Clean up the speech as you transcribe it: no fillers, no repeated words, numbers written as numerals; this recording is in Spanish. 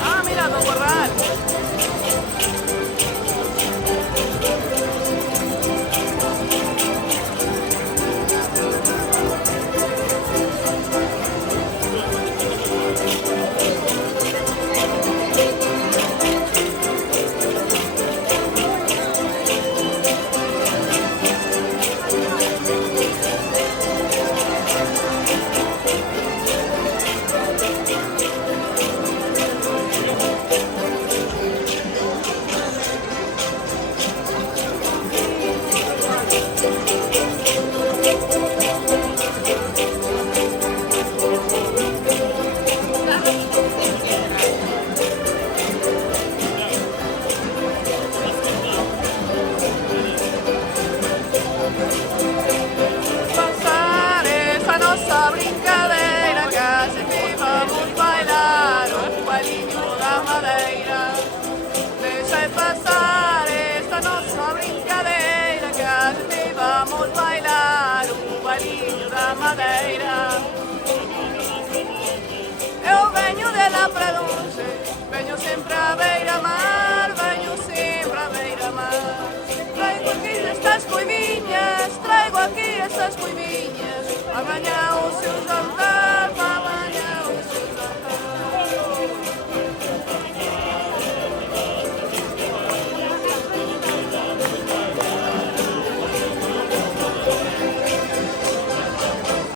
Ah, mira, do Corral. Pasar esa nosa brincadeira que así vamos bailar o bailinho da madeira. Deixa pasar esta nosa brincadeira que así vamos bailar o bailinho da madeira. Eu veño de la Pradonce, veño sempre a beira-mar, veño sempre a beira-mar. Traigo aquí estas coiviñas, traigo aquí estas coiviñas, amaña